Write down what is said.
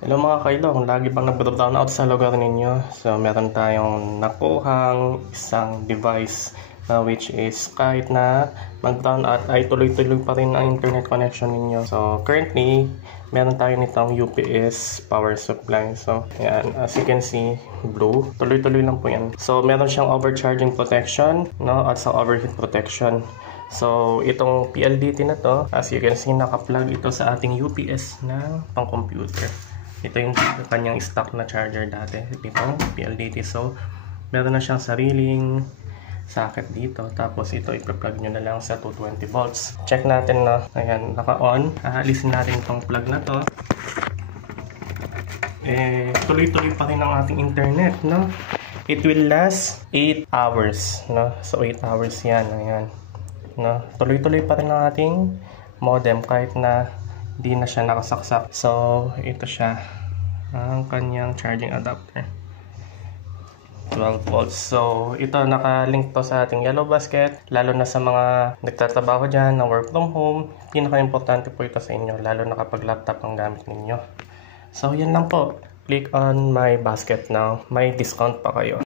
Hello mga kailong, lagi bang nag-down out sa lugar ninyo? So meron tayong nakuhang isang device na which is kahit na mag-down out ay tuloy-tuloy pa rin ang internet connection ninyo. So currently, meron tayo nitong UPS power supply. So yan, as you can see, blue, tuloy-tuloy lang po yan. So meron siyang overcharging protection, no, at sa overheat protection. So itong PLDT na to, as you can see, naka-plug ito sa ating UPS na pang-computer. Ito yung kanyang stock na charger dati, itong PLDT. So, meron na siyang sariling socket dito. Tapos ito, i-plug nyo na lang sa 220 volts. Check natin na, ayan, naka-on. Aalisin natin itong plug na to. Tuloy-tuloy pa rin ang ating internet, no? It will last 8 hours, no? So, 8 hours yan, ayan. No? Tuloy-tuloy pa rin ang ating modem kahit na di na siya nakasaksak. So, ito siya, ang kanyang charging adapter. 12 volts. So, ito nakalink to sa ating yellow basket. Lalo na sa mga nagtatrabaho dyan na work from home, pinaka-importante po ito sa inyo. Lalo na kapag laptop ang gamit ninyo. So, yan lang po. Click on my basket now. May discount pa kayo.